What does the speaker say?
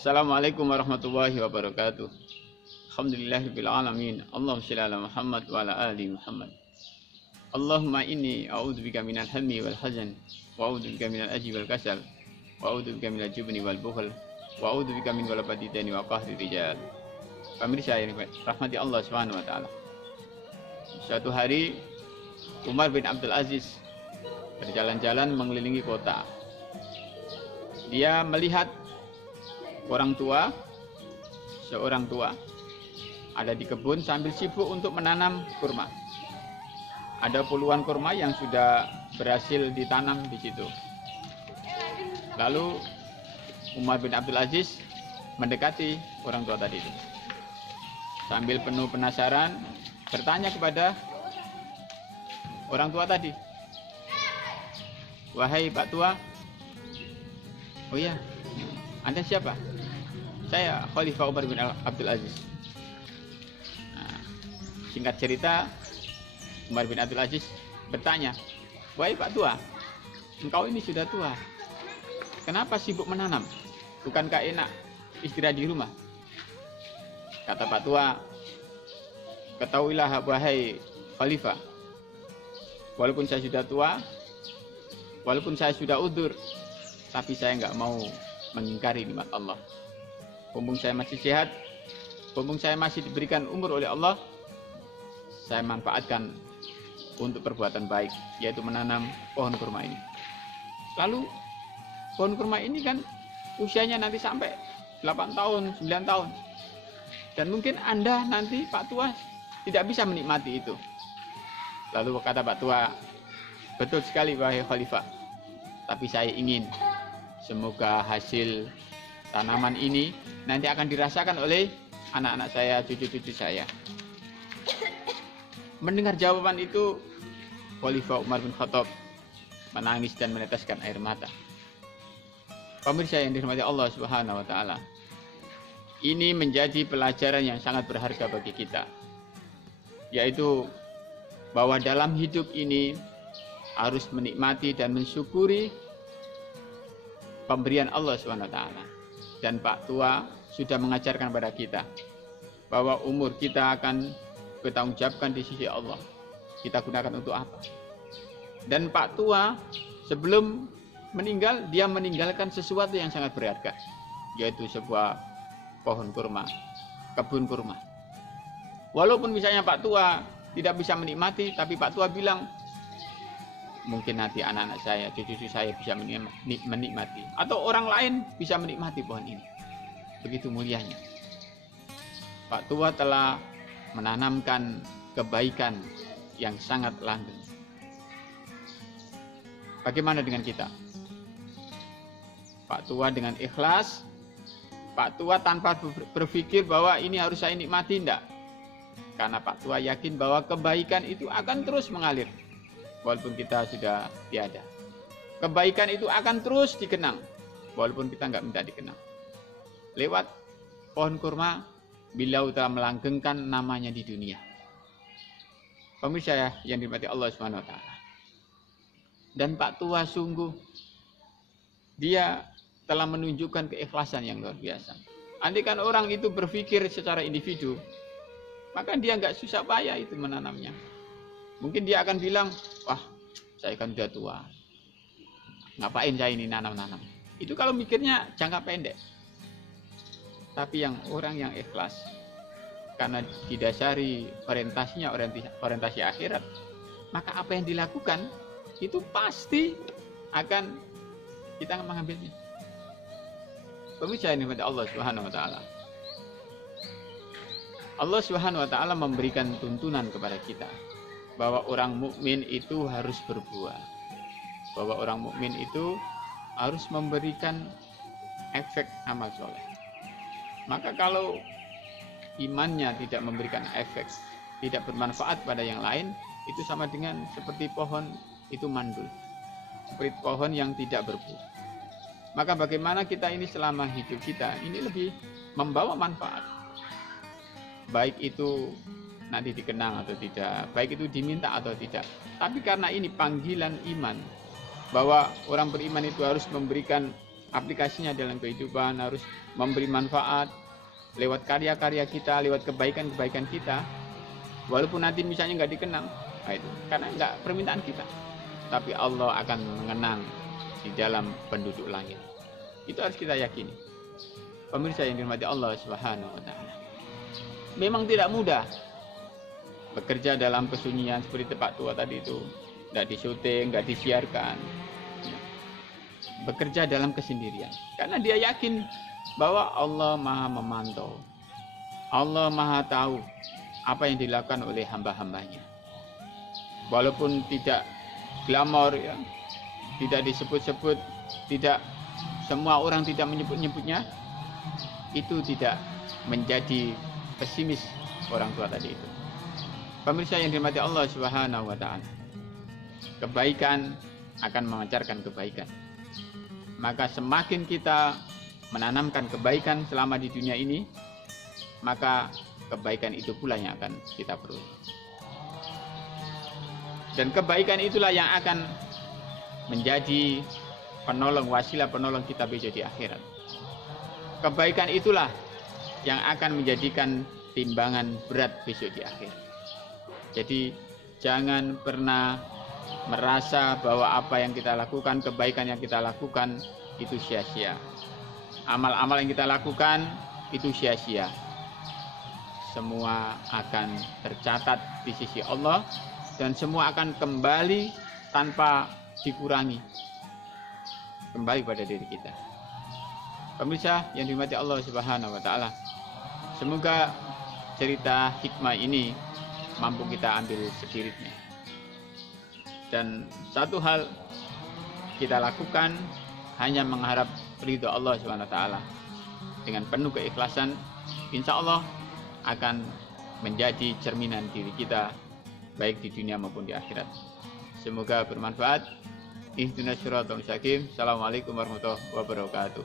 Assalamualaikum warahmatullahi wabarakatuh. Alhamdulillahirabbil alamin. Allahumma shalli ala Muhammad wa ala ali Muhammad. Allahumma inni a'udzubika minal hammi wal hazan wa a'udzubika minal ajzi wal kasal wa a'udzubika minal jubni wal bukhl wa a'udzubika min ghalabati dani wa qahri rijal. Pemirsa yang rahmati Allah Subhanahu wa taala. Suatu hari Umar bin Abdul Aziz berjalan-jalan mengelilingi kota. Dia melihat seorang tua ada di kebun sambil sibuk untuk menanam kurma. Ada puluhan kurma yang sudah berhasil ditanam di situ. Lalu Umar bin Abdul Aziz mendekati orang tua tadi itu. Sambil penuh penasaran bertanya kepada orang tua tadi, "Wahai Pak Tua, oh iya, Anda siapa?" "Saya Khalifah Umar bin Abdul Aziz." Nah, singkat cerita, Umar bin Abdul Aziz bertanya, "Wahai Pak Tua, engkau ini sudah tua, kenapa sibuk menanam? Bukankah enak istirahat di rumah?" Kata Pak Tua, "Ketahuilah wahai Khalifah, walaupun saya sudah tua, walaupun saya sudah udzur, tapi saya nggak mau mengingkari nikmat Allah. Mumpung saya masih sehat, mumpung saya masih diberikan umur oleh Allah, saya manfaatkan untuk perbuatan baik, yaitu menanam pohon kurma ini." Lalu pohon kurma ini kan usianya nanti sampai 8 tahun, 9 tahun. Dan mungkin Anda nanti Pak Tua tidak bisa menikmati itu. Lalu kata Pak Tua, "Betul sekali wahai Khalifah, tapi saya ingin semoga hasil tanaman ini nanti akan dirasakan oleh anak-anak saya, cucu-cucu saya." Mendengar jawaban itu, Khalifah Umar bin Khattab menangis dan meneteskan air mata. Pemirsa yang dirahmati Allah Subhanahu wa taala, ini menjadi pelajaran yang sangat berharga bagi kita, yaitu bahwa dalam hidup ini harus menikmati dan mensyukuri pemberian Allah Subhanahu wa taala. Dan Pak Tua sudah mengajarkan pada kita bahwa umur kita akan bertanggungjawabkan di sisi Allah. Kita gunakan untuk apa? Dan Pak Tua sebelum meninggal, dia meninggalkan sesuatu yang sangat berharga, yaitu sebuah pohon kurma, kebun kurma. Walaupun misalnya Pak Tua tidak bisa menikmati, tapi Pak Tua bilang, mungkin nanti anak-anak saya, cucu-cucu saya bisa menikmati, atau orang lain bisa menikmati pohon ini. Begitu mulianya. Pak Tua telah menanamkan kebaikan yang sangat langgeng. Bagaimana dengan kita? Pak Tua dengan ikhlas, Pak Tua tanpa berpikir bahwa ini harus saya nikmati, enggak. Karena Pak Tua yakin bahwa kebaikan itu akan terus mengalir walaupun kita sudah tiada. Kebaikan itu akan terus dikenang walaupun kita enggak minta dikenang. Lewat pohon kurma, beliau telah melanggengkan namanya di dunia. Pemirsa yang dirahmati Allah Subhanahu wa taala. Dan Pak Tua sungguh dia telah menunjukkan keikhlasan yang luar biasa. Andai kan orang itu berpikir secara individu, maka dia nggak susah payah itu menanamnya. Mungkin dia akan bilang, "Wah, saya kan udah tua, ngapain saya ini nanam-nanam?" Itu kalau mikirnya jangka pendek. Tapi yang orang yang ikhlas, karena didasari orientasinya orientasi akhirat, maka apa yang dilakukan itu pasti akan kita mengambilnya. Pemirsa ini kepada Allah Subhanahu wa taala. Allah Subhanahu wa taala memberikan tuntunan kepada kita bahwa orang mukmin itu harus berbuah. Bahwa orang mukmin itu harus memberikan efek amal soleh. Maka kalau imannya tidak memberikan efek, tidak bermanfaat pada yang lain, itu sama dengan seperti pohon itu mandul. Seperti pohon yang tidak berbuah. Maka bagaimana kita ini selama hidup kita ini lebih membawa manfaat, baik itu nanti dikenang atau tidak, baik itu diminta atau tidak. Tapi karena ini panggilan iman, bahwa orang beriman itu harus memberikan aplikasinya dalam kehidupan, harus memberi manfaat lewat karya-karya kita, lewat kebaikan-kebaikan kita. Walaupun nanti misalnya nggak dikenang, nah itu karena nggak permintaan kita, tapi Allah akan mengenang di dalam penduduk langit. Itu harus kita yakini. Pemirsa yang dirahmati Allah Subhanahu wa taala. Memang tidak mudah bekerja dalam kesunyian seperti Pak Tua tadi itu, tidak disyuting, nggak disiarkan. Bekerja dalam kesendirian, karena dia yakin bahwa Allah Maha memantau, Allah Maha tahu apa yang dilakukan oleh hamba-hambanya. Walaupun tidak glamor, ya, tidak disebut-sebut, tidak semua orang tidak menyebut-nyebutnya, itu tidak menjadi pesimis orang tua tadi itu. Pemirsa yang dirahmati Allah Subhanahu wa taala, kebaikan akan memancarkan kebaikan. Maka semakin kita menanamkan kebaikan selama di dunia ini, maka kebaikan itu pula yang akan kita peroleh. Dan kebaikan itulah yang akan menjadi penolong, wasilah penolong kita besok di akhirat. Kebaikan itulah yang akan menjadikan timbangan berat besok di akhir. Jadi jangan pernah merasa bahwa apa yang kita lakukan, kebaikan yang kita lakukan itu sia-sia. Amal-amal yang kita lakukan itu sia-sia. Semua akan tercatat di sisi Allah dan semua akan kembali tanpa dikurangi. Kembali pada diri kita. Pemirsa yang dirahmati Allah Subhanahu wa taala, semoga cerita hikmah ini mampu kita ambil spiritnya. Dan satu hal kita lakukan hanya mengharap ridho Allah Subhanahu wa taala. Dengan penuh keikhlasan, insya Allah akan menjadi cerminan diri kita baik di dunia maupun di akhirat. Semoga bermanfaat. Ihdinas siratal mustaqim. Assalamualaikum warahmatullahi wabarakatuh.